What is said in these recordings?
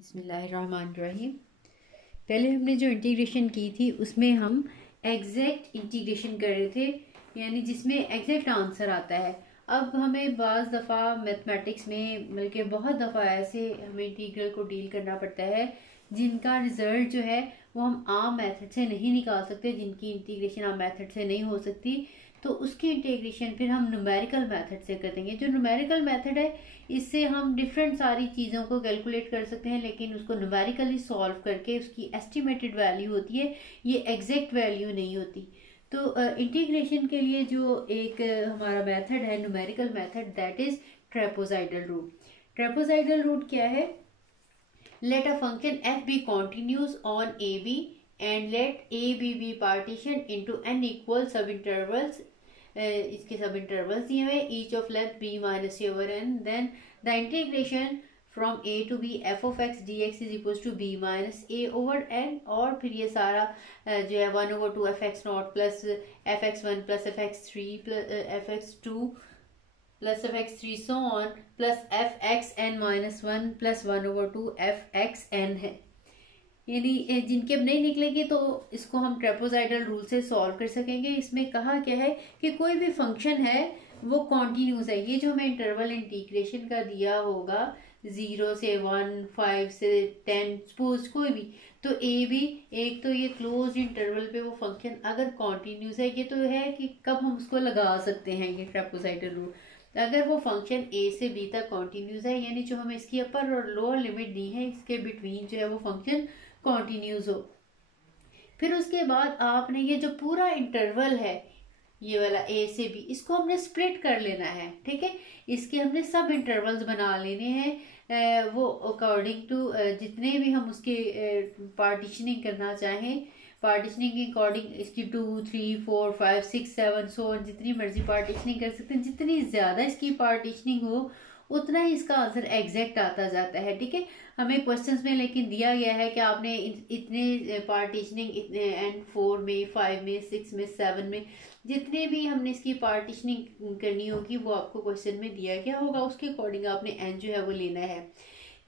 बिस्मिल्लाहिर्रहमानिर्रहीम। पहले हमने जो इंटीग्रेशन की थी उसमें हम एग्जैक्ट इंटीग्रेशन कर रहे थे, यानी जिसमें एग्जैक्ट आंसर आता है। अब हमें बाज़ दफ़ा मैथमेटिक्स में बल्कि बहुत दफ़ा ऐसे हमें इंटीग्रल को डील करना पड़ता है जिनका रिजल्ट जो है वो हम आम मेथड से नहीं निकाल सकते, जिनकी इंटीग्रेशन आम मेथड से नहीं हो सकती। तो उसकी इंटीग्रेशन फिर हम न्यूमेरिकल मेथड से कर देंगे। जो न्यूमेरिकल मेथड है इससे हम डिफरेंट सारी चीज़ों को कैलकुलेट कर सकते हैं, लेकिन उसको न्यूमेरिकली सॉल्व करके उसकी एस्टिमेटेड वैल्यू होती है, ये एग्जैक्ट वैल्यू नहीं होती। तो इंटीग्रेशन के लिए जो एक हमारा मेथड है numerical method, that is trapezoidal rule. Trapezoidal rule क्या है? Let a function f be continuous on a b and let a b be partition into n equal sub intervals. इसके सब इंटरवल्स दिए हुए, each of length b minus over n, then the integration from a to b f of x dx is equal to b minus a over n, और फिर ये सारा जो है 1/2 F X naught plus F X one plus F X three plus F X two plus F X three so on plus F X N minus one plus 1/2 F X N है। यानी जिनके अब नहीं निकलेगी तो इसको हम ट्रेपोजाइडल rule से सॉल्व कर सकेंगे। इसमें कहा क्या है कि कोई भी फंक्शन है वो कॉन्टिन्यूस है। ये जो हमें इंटरवल इंटीग्रेशन का दिया होगा 0 से 1, 5 से 10, सपोज कोई भी, तो ए भी एक, तो ये क्लोज इंटरवल पे वो फंक्शन अगर कॉन्टिन्यूस है, ये तो है कि कब हम उसको लगा सकते हैं ये ट्रेपोजाइडल रूल। अगर वो फंक्शन ए से बी तक कॉन्टिन्यूस है, यानी जो हमें इसकी अपर और लोअर लिमिट दी है इसके बिटवीन जो है वो फंक्शन कॉन्टिन्यूस हो। फिर उसके बाद आपने ये जो पूरा इंटरवल है ये वाला ए से बी, इसको हमने स्प्लिट कर लेना है। ठीक है, इसके हमने सब इंटरवल्स बना लेने हैं वो अकॉर्डिंग टू जितने भी हम उसके पार्टीशनिंग करना चाहें, पार्टीशनिंग के अकॉर्डिंग इसकी 2, 3, 4, 5, 6, 7 सो जितनी मर्जी पार्टीशनिंग कर सकते हैं। जितनी ज्यादा इसकी पार्टीशनिंग हो उतना ही इसका आंसर एग्जैक्ट आता जाता है। ठीक है, हमें क्वेश्चंस में लेकिन दिया गया है कि आपने इतने पार्टीशनिंग इतने एंड 4 में, 5 में, 6 में, 7 में, जितने भी हमने इसकी पार्टीशनिंग करनी होगी वो आपको क्वेश्चन में दिया गया होगा, उसके अकॉर्डिंग आपने एन जो है वो लेना है।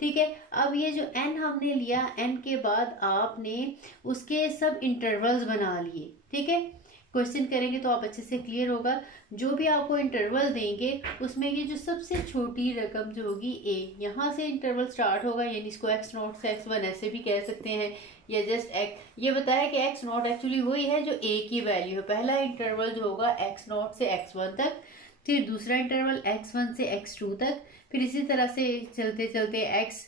ठीक है, अब ये जो एन हमने लिया, एन के बाद आपने उसके सब इंटरवल्स बना लिए। ठीक है, क्वेश्चन करेंगे तो आप अच्छे से क्लियर होगा। जो भी आपको इंटरवल देंगे उसमें ये जो सबसे छोटी रकम जो होगी ए, यहाँ से इंटरवल स्टार्ट होगा, यानी इसको एक्स नॉट से एक्स वन ऐसे भी कह सकते हैं, या जस्ट एक्स। ये बताया कि एक्स नॉट एक्चुअली वही है जो ए की वैल्यू है। पहला इंटरवल जो होगा एक्स नॉट से एक्स वन तक, फिर दूसरा इंटरवल एक्स वन से एक्स टू तक, फिर इसी तरह से चलते चलते एक्स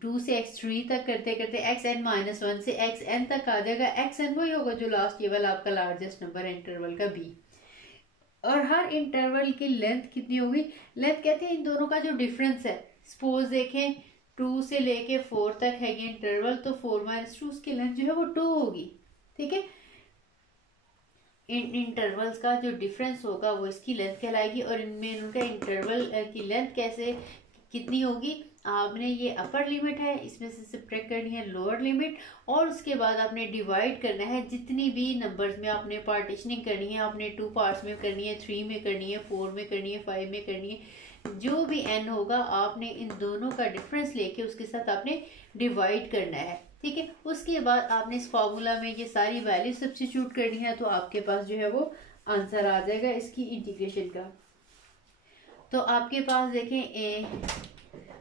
2 से x3 तक करते करते एक्स एन माइनस वन से एक्स एन तक आ जाएगा। एक्स एन वही होगा जो लास्ट ये वाला आपका लार्जेस्ट नंबर है इंटरवल का बी। और हर इंटरवल की लेंथ कितनी होगी? लेंथ कहते हैं इन दोनों का जो डिफरेंस है। सपोज देखें 2 से लेके 4 तक है ये इंटरवल, तो 4 माइनस 2 उसकी लेंथ जो है वो 2 होगी। ठीक है, इन इंटरवल्स का जो डिफरेंस होगा वो इसकी लेंथ कहलाएगी। और इनमें उनका इंटरवल की लेंथ कैसे कितनी होगी? आपने ये अपर लिमिट है, इसमें से सब्ट्रैक्ट करनी है लोअर लिमिट, और उसके बाद आपने डिवाइड करना है जितनी भी नंबर्स में आपने पार्टीशनिंग करनी है। आपने 2 पार्ट्स में करनी है, 3 में करनी है, 4 में करनी है, 5 में करनी है। जो भी एन होगा आपने इन दोनों का डिफरेंस लेके उसके साथ आपने डिवाइड करना है। ठीक है, उसके बाद आपने इस फॉर्मूला में ये सारी वैल्यू सब्स्टिट्यूट करनी है, तो आपके पास जो है वो आंसर आ जाएगा इसकी इंटीग्रेशन का। तो आपके पास देखें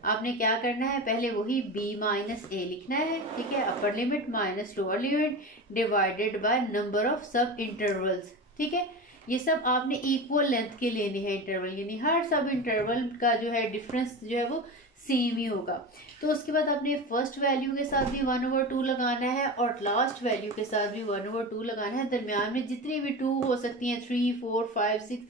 आपने क्या करना है, पहले वही b माइनस ए लिखना है। ठीक है, upper limit minus lower limit divided by number of सब इंटरवल्स। ठीक है, ये सब आपने इक्वल लेंथ के लेने हैं इंटरवल, यानी हर सब इंटरवल का जो है डिफरेंस जो है वो सेम ही होगा। तो उसके बाद आपने फर्स्ट वैल्यू के साथ भी 1/2 लगाना है और लास्ट वैल्यू के साथ भी 1/2 लगाना है। दरम्यान में जितनी भी 2 हो सकती हैं, 3, 4, 5, 6,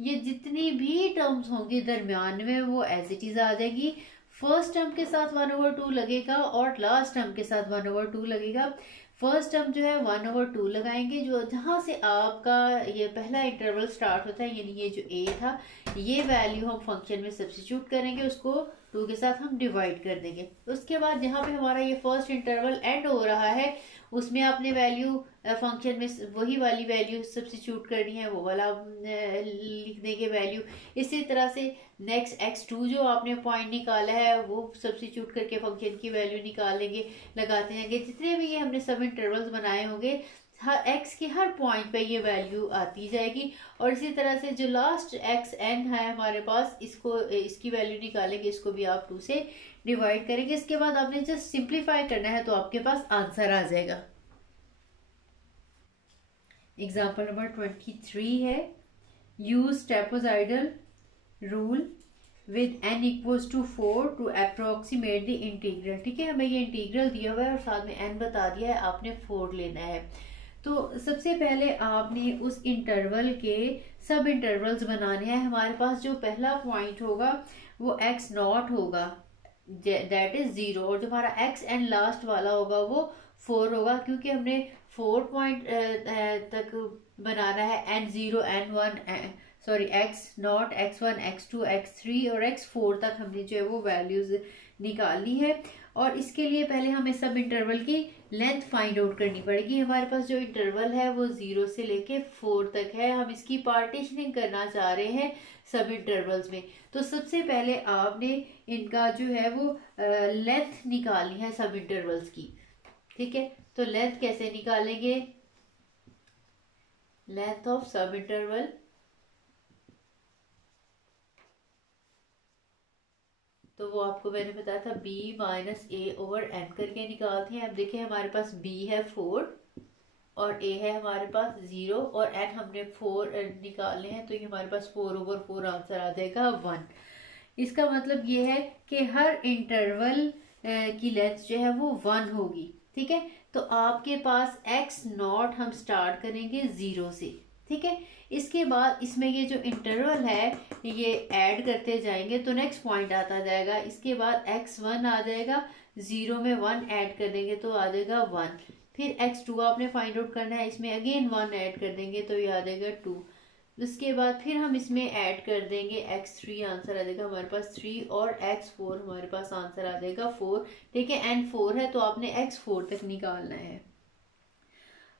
ये जितनी भी टर्म्स होंगी दरम्यान में वो एज इट इज आ जाएगी। फर्स्ट टर्म के साथ 1/2 लगेगा और लास्ट टर्म के साथ 1/2 लगेगा। फर्स्ट टर्म जो है 1/2 लगाएंगे, जो जहां से आपका ये पहला इंटरवल स्टार्ट होता है, यानी ये जो ए था, ये वैल्यू हम फंक्शन में सब्स्टिट्यूट करेंगे, उसको 2 के साथ हम डिवाइड कर देंगे। उसके बाद जहां पे हमारा ये फर्स्ट इंटरवल एंड हो रहा है उसमें आपने वैल्यू फंक्शन में वही वाली वैल्यू सब्स्टिट्यूट करनी है, वो वाला लिखने के वैल्यू। इसी तरह से नेक्स्ट x2 जो आपने पॉइंट निकाला है वो सब्स्टिट्यूट करके फंक्शन की वैल्यू निकालेंगे, लगाते जाएंगे। जितने भी ये हमने सब इंटरवल्स बनाए होंगे हर x के हर पॉइंट पे ये वैल्यू आती जाएगी। और इसी तरह से जो लास्ट xn है हमारे पास, इसको इसकी वैल्यू निकालेंगे, इसको भी आप 2 से डिवाइड करेंगे। इसके बाद आपने जस्ट सिंप्लीफाई करना है तो आपके पास आंसर आ जाएगा। एग्जाम्पल नंबर 23 है, use trapezoidal rule with n equals to 4 to approximate the integral. ठीक है, हमें ये इंटीग्रल दिया हुआ है और साथ में n बता दिया है, आपने 4 लेना है। तो सबसे पहले आपने उस इंटरवल के सब इंटरवल्स बनाने हैं। हमारे पास जो पहला पॉइंट होगा वो x0 होगा, दैट इज 0, और जो हमारा xn लास्ट वाला होगा वो 4 होगा, क्योंकि हमने 4 पॉइंट तक बनाना है, n0 n1 sorry x0 x1 x2 x3 और x4 तक हमने जो है वो वैल्यूज निकालनी है। और इसके लिए पहले हमें सब इंटरवल की लेंथ फाइंड आउट करनी पड़ेगी। हमारे पास जो इंटरवल है वो 0 से लेके 4 तक है, हम इसकी पार्टीशनिंग करना चाह रहे हैं सब इंटरवल्स में। तो सबसे पहले आपने इनका जो है वो लेंथ निकालनी है सब इंटरवल्स की। ठीक है, तो लेंथ कैसे निकालेंगे, लेंथ ऑफ सब इंटरवल तो वो आपको मैंने बताया था b माइनस ए ओवर n करके निकालते हैं। अब देखिए हमारे पास b है 4 और a है हमारे पास 0 और n हमने 4 निकालने हैं, तो ये हमारे पास 4 ओवर 4 आंसर आ जाएगा 1। इसका मतलब ये है कि हर इंटरवल की लेंथ जो है वो 1 होगी। ठीक है, तो आपके पास x0 हम स्टार्ट करेंगे 0 से। ठीक है, इसके बाद इसमें ये जो इंटरवल है ये ऐड करते जाएंगे तो नेक्स्ट पॉइंट आता जाएगा। इसके बाद x1 आ जाएगा, 0 में 1 ऐड कर देंगे तो आ जाएगा 1। फिर x2 आपने फाइंड आउट करना है, इसमें अगेन 1 ऐड कर देंगे तो ये आ जाएगा 2। उसके बाद फिर हम इसमें ऐड कर देंगे x3, आंसर आ जाएगा हमारे पास 3 और x4 हमारे पास आंसर आ जाएगा 4। ठीक है, n 4 है तो आपने x4 तक निकालना है।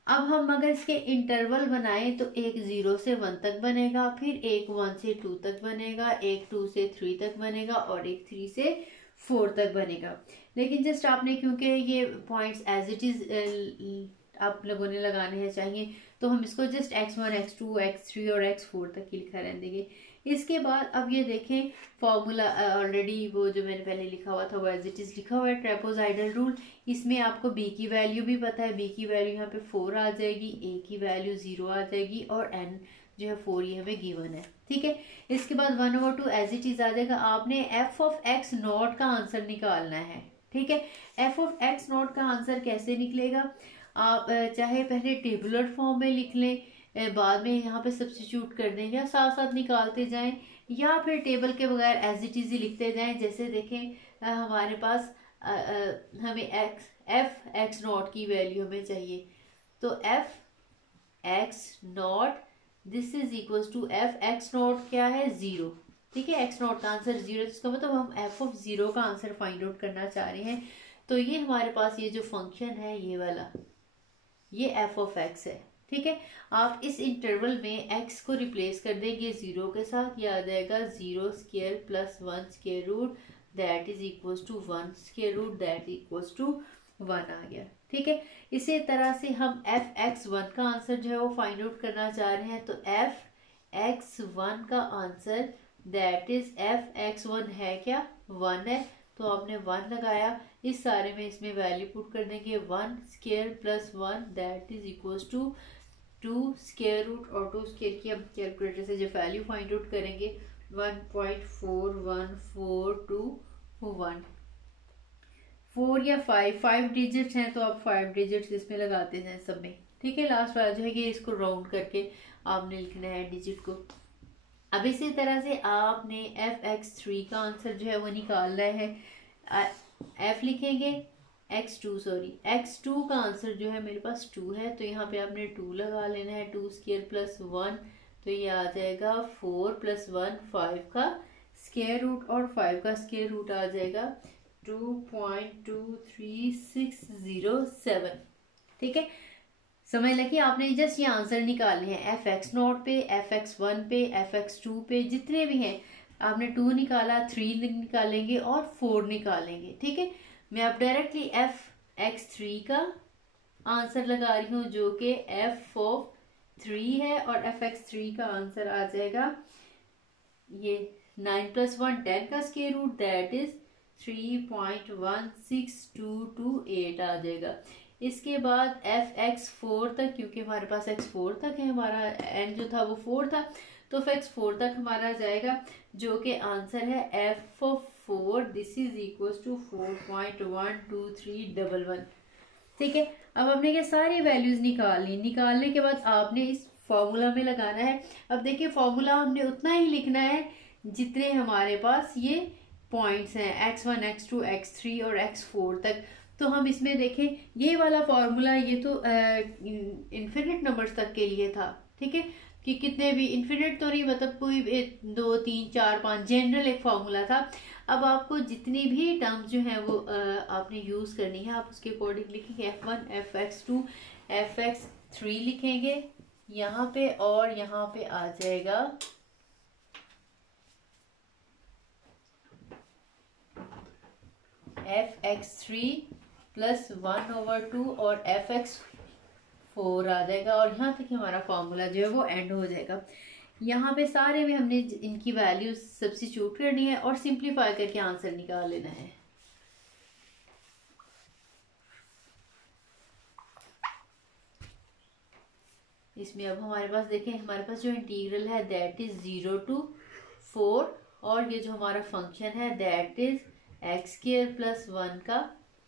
अब हम अगर इसके इंटरवल बनाएं तो एक 0 से 1 तक बनेगा, फिर एक 1 से 2 तक बनेगा, एक 2 से 3 तक बनेगा और एक 3 से 4 तक बनेगा। लेकिन जस्ट आपने क्योंकि ये पॉइंट्स एज इट इज आप लोगों ने लगाने हैं चाहिए, तो हम इसको जस्ट x1 x2 x3 और x4 तक ही लिखा रहने देंगे। इसके बाद अब ये देखें फॉर्मूला ऑलरेडी वो जो मैंने पहले लिखा हुआ था वो एज इट इज लिखा हुआ है, ट्रेपेजॉइडल रूल। इसमें आपको b की वैल्यू भी पता है, b की वैल्यू यहाँ पे 4 आ जाएगी, a की वैल्यू 0 आ जाएगी और n जो है 4 ये हमें गिवन है। ठीक है, इसके बाद 1/2 एज इट इज आ जाएगा। आपने f ऑफ x0 का आंसर निकालना है। ठीक है, f ऑफ x0 का आंसर कैसे निकलेगा, आप चाहे पहले टेबुलर फॉर्म में लिख लें, बाद में यहाँ पे सब्स्टिट्यूट कर दें, या साथ साथ निकालते जाएं, या फिर टेबल के बगैर एज इट इज लिखते जाएं। जैसे देखें हमारे पास हमें f(x0) की वैल्यू हमें चाहिए, तो f(x0) this is equal to f(x0) क्या है 0। ठीक है, x0 का आंसर 0, जिसका मतलब हम f ऑफ 0 का आंसर फाइंड आउट करना चाह रहे हैं। तो ये हमारे पास ये जो फंक्शन है ये वाला, ये f ऑफ x है। ठीक है, आप इस इंटरवल में x को रिप्लेस कर देंगे 0 के साथ, यह आ जाएगा 0 square plus 1 square root that is equal to 1 square root that equal to 1 आ गया। ठीक है, इसी तरह से हम f(x1) का आंसर जो है वो फाइंड आउट करना चाह रहे हैं, तो f(x1) का आंसर दैट इज f(x1) है क्या 1 है, तो आपने 1 लगाया, इस सारे में इसमें वैल्यू पुट कर देंगे 1 square plus 1 that is equal to 2 square root, और 2 स्क्वायर की हम कैलकुलेटर से जो वैल्यू फाइंड आउट करेंगे 1.4142 4 या 5 डिजिट्स हैं तो आप 5 डिजिट्स इसमें लगाते हैं सब में। ठीक है, लास्ट वाला जो है कि इसको राउंड करके आपने लिखना है डिजिट को। अब इसी तरह से आपने f(x3) का आंसर जो है वो निकालना है, f लिखेंगे x2 का आंसर जो है मेरे पास 2 है, तो यहाँ पे आपने 2 लगा लेना है, 2 स्क्वायर प्लस 1 तो ये आ जाएगा 4 प्लस 1 5 का स्क्वायर रूट, और 5 का स्क्वायर रूट आ जाएगा 2.23607। ठीक है, समझ लगी। आपने जस्ट ये आंसर निकालने हैं fx0 पे, fx1 पे, fx2 पे, जितने भी हैं आपने 2 निकाला, 3 निकालेंगे और 4 निकालेंगे। ठीक है, मैं अब डायरेक्टली fx3 का आंसर लगा रही हूँ जो कि f3 है, और fx3 का आंसर आ जाएगा ये 9 + 1 10 का स्क्वायर रूट, दैट इज 3.16228 आ जाएगा। इसके बाद fx4 तक, क्योंकि हमारे पास x4 तक है, हमारा n जो था वो 4 था, तो fx4 तक हमारा जाएगा जो कि आंसर है f4, this is equal to 4.12311। ठीक है, अब हमने ये सारी वैल्यूज निकाल ली। निकालने के बाद आपने इस फॉर्मूला में लगाना है। अब देखिए फॉर्मूला हमने उतना ही लिखना है जितने हमारे पास ये पॉइंट्स हैं x1, x2, x3 और x4 तक। तो हम इसमें देखें ये वाला फॉर्मूला, ये तो इन्फिनिट नंबर्स तक के लिए था। ठीक है, कि कितने भी इन्फिनिट तो नहीं, मतलब कोई 2 3 4 5 जनरल एक फॉर्मूला था। अब आपको जितनी भी टर्म्स जो हैं वो आपने यूज करनी है, आप उसके अकॉर्डिंग लिखेंगे f1, fx2, fx3 लिखेंगे यहाँ पे, और यहाँ पे आ जाएगा fx3 + 1/2 और fx4 आ जाएगा, और यहाँ तक हमारा फॉर्मूला जो है वो एंड हो जाएगा। यहाँ पे सारे में हमने इनकी वैल्यू सब्स्टिट्यूट करनी है और सिंप्लीफाई करके आंसर निकाल लेना है। इसमें अब हमारे पास देखें, हमारे पास जो इंटीग्रल है दैट इज 0 to 4, और ये जो हमारा फंक्शन है दैट इज x² + 1 का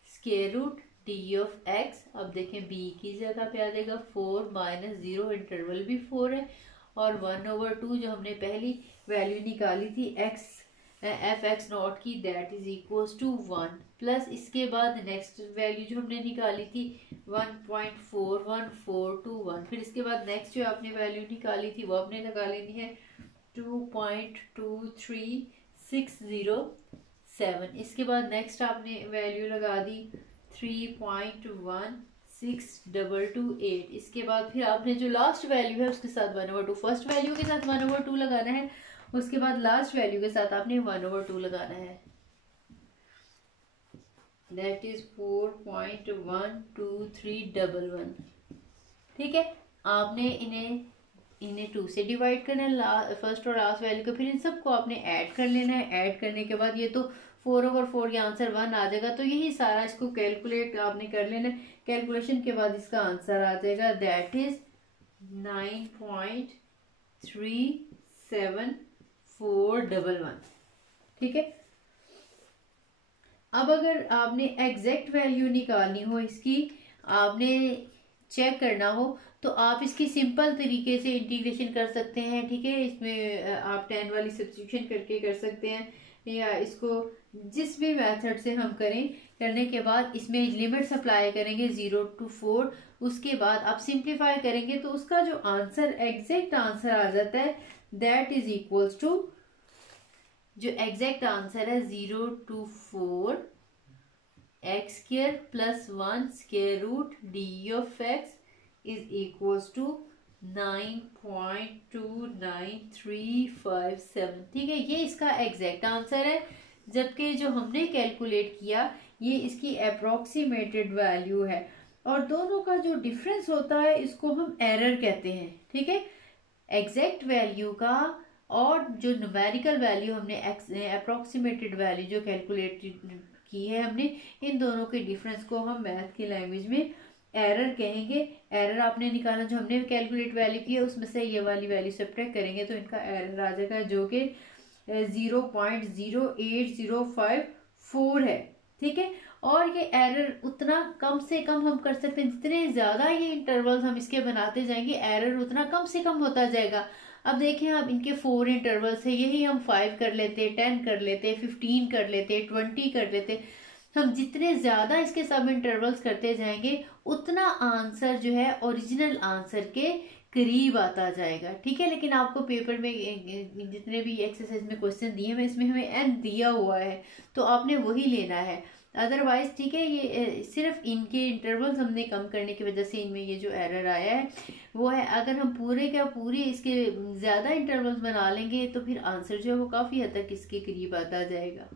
स्क्वायर रूट d(x). अब देखें b की जगह पे आ जाएगा 4 - 0, इंटरवल भी 4 है, और 1/2 जो हमने पहली वैल्यू निकाली थी fx0 की, that is equal to 1, plus इसके बाद नेक्स्ट वैल्यू जो हमने निकाली थी 1.4142, फिर इसके बाद नेक्स्ट जो आपने वैल्यू निकाली थी वो आपने लगा लेनी है 2.23607। इसके बाद नेक्स्ट आपने वैल्यू लगा दी 3.16228। इसके बाद फिर आपने जो लास्ट वैल्यू है उसके साथ 1/2, फर्स्ट वैल्यू के साथ 1/2 लगाना है, उसके बाद लास्ट वैल्यू के साथ आपने 1/2 लगाना है, दैट इज 4.12311। ठीक है, आपने इन्हें 2 से डिवाइड करना है, फर्स्ट और लास्ट वैल्यू को, फिर इन सबको आपने ऐड कर लेना है। ऐड करने के बाद ये तो 4/4 ये आंसर 1 आ जाएगा, तो यही सारा इसको कैलकुलेट आपने कर लेना है। कैलकुलेशन के बाद इसका आंसर आ जाएगा दैट इज 9.37411। ठीक है, अब अगर आपने एग्जैक्ट वैल्यू निकालनी हो इसकी, आपने चेक करना हो, तो आप इसकी सिंपल तरीके से इंटीग्रेशन कर सकते हैं। ठीक है, इसमें आप 10 वाली सब्स्टिट्यूशन करके कर सकते हैं, या इसको जिस भी मेथड से हम करें, करने के बाद इसमें लिमिट्स अप्लाई करेंगे 0 to 4, उसके बाद आप सिंप्लीफाई करेंगे तो उसका जो आंसर एग्जैक्ट आंसर आ जाता है दैट इज इक्वल्स टू, जो एग्जैक्ट आंसर है 0 to 4 x² + 1 square root d(x) is equals to 9.29357। ठीक है, ये इसका एग्जैक्ट आंसर है, जबकि जो हमने कैलकुलेट किया ये इसकी अप्रोक्सीमेटेड वैल्यू है, और दोनों का जो डिफरेंस होता है इसको हम एरर कहते हैं। ठीक है, एग्जैक्ट वैल्यू का और जो न्यूमेरिकल वैल्यू हमने अप्रोक्सीमेटेड वैल्यू जो कैलकुलेट की है हमने, इन दोनों के डिफरेंस को हम मैथ की लैंग्वेज में एरर कहेंगे। एरर आपने निकाला, जो हमने कैलकुलेट वैल्यू की है उसमें से ये वाली वैल्यू सब्ट्रैक्ट करेंगे तो इनका एरर आ जाएगा जो कि 0.08054 है। ठीक है, और ये एरर उतना कम से कम हम कर सकते हैं, जितने ज्यादा ये इंटरवल्स हम इसके बनाते जाएंगे एरर उतना कम से कम होता जाएगा। अब देखें, अब इनके 4 इंटरवल्स है, यही हम 5 कर लेते, 10 कर लेते, 15 कर लेते, 20 कर लेते। हम जितने ज्यादा इसके सब इंटरवल्स करते जाएंगे उतना आंसर जो है ओरिजिनल आंसर के करीब आता जाएगा। ठीक है, लेकिन आपको पेपर में जितने भी एक्सरसाइज में क्वेश्चन दिए हुए इसमें हमें n दिया हुआ है, तो आपने वही लेना है। अदरवाइज ठीक है, ये सिर्फ इनके इंटरवल्स हमने कम करने की वजह से इनमें ये जो एरर आया है वो है। अगर हम पूरे का पूरे इसके ज़्यादा इंटरवल्स बना लेंगे तो फिर आंसर जो है वो काफ़ी हद तक इसके करीब आता जाएगा।